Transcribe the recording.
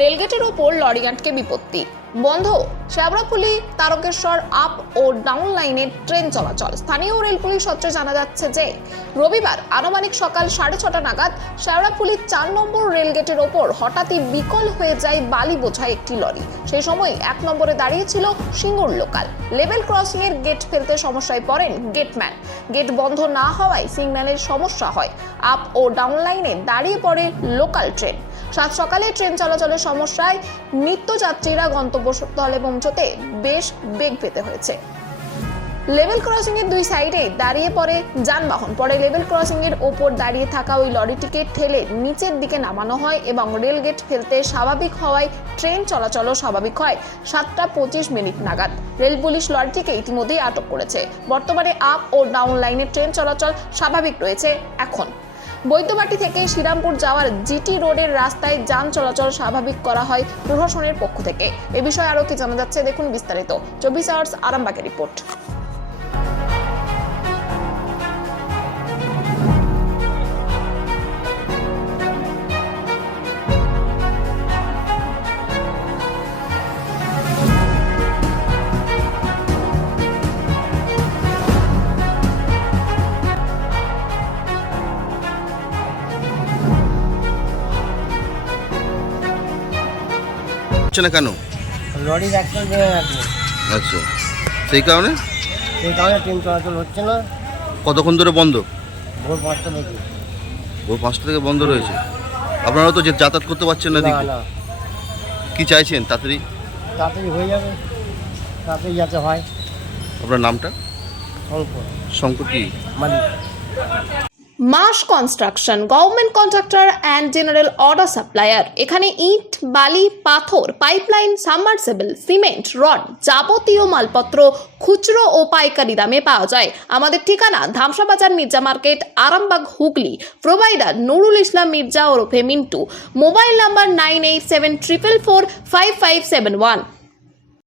রেলগেটের ওপর লরি আটকে বিপত্তি। বন্ধ শ্যাওড়াফুলি তারকেশ্বর আপ ও ডাউন লাইনের ট্রেন চলাচল। স্থানীয় রেল পুলিশ সূত্রে জানা যাচ্ছে যে রবিবার আনুমানিক সকাল 6:30 নাগাদ শ্যাওড়াফুলি 4 নম্বর রেলগেটের ওপর হঠাৎই বিকল হয়ে যায় বালি বোঝাই একটি লরি। সেই সময় 1 নম্বরে দাঁড়িয়েছিল সিঙ্গুর লোকাল। লেভেল ক্রসিং এর গেট ফেলতে সমস্যায় পড়েন গেটম্যান। গেট বন্ধ না হওয়ায় সিগন্যালের সমস্যা হয়। আপ ও ডাউন লাইনে দাঁড়িয়ে পড়ে লোকাল ট্রেন। সাত সকালে ট্রেন চলাচলের সমস্যায় নিত্যযাত্রীরা গন্তব্যস্থলে পৌঁছতে বেশ বেগ পেতে হয়েছে। লেভেল ক্রসিং এর দুই সাইডে দাঁড়িয়ে পড়ে যানবাহন। পরে লেভেল ক্রসিং এর ওপর দাঁড়িয়ে থাকা ওই লরিটিকে ঠেলে নিচের দিকে নামানো হয় এবং রেল গেট ফেলতে স্বাভাবিক হওয়ায় ট্রেন চলাচলও স্বাভাবিক হয় 7:25 নাগাদ। রেল পুলিশ লরিটিকে ইতিমধ্যেই আটক করেছে। বর্তমানে আপ ও ডাউন লাইনে ট্রেন চলাচল স্বাভাবিক রয়েছে। এখন বৈদ্যবাটি থেকে শ্রীরামপুর যাওয়ার জিটি রোডের রাস্তায় যান চলাচল স্বাভাবিক করা হয় প্রশাসনের পক্ষ থেকে। এ বিষয়ে আরও কি জানা যাচ্ছে দেখুন বিস্তারিত 24 আওয়ার্স আরামবাগের রিপোর্ট। হচ্ছে না কেন? লরি অ্যাক্সিডেন্ট হয়ে গেছে, আচ্ছা, সেই কারণে ট্রেন চলাচল হচ্ছে না। কতক্ষণ ধরে বন্ধ? ভোর 5টা থেকে। ভোর 5টা থেকে বন্ধ রয়েছে। আপনারা তো যে যাতায়াত করতে পারছেন না না দিকে, না, কি চাইছেন? তাড়াতাড়ি তাড়াতাড়ি হয়ে যাবে, তাড়াতাড়ি যাতে হয়। আপনার নামটা? শঙ্কর শঙ্কর কি? মালিক। মাস construction, government contractor and general order supplier. এখানে ইট, বালি, পাথর, পাইপলাইন, সাবমার্সিবল, সিমেন্ট, রড যাবতীয় মালপত্র খুচরো ও পাইকারি দামে পাওয়া যায়। আমাদের ঠিকানা ধামসা বাজার, মির্জা মার্কেট, আরামবাগ, হুগলি। প্রোভাইডার নুরুল ইসলাম মির্জা ওরফে মিন্টু। Mobile number 9874445571।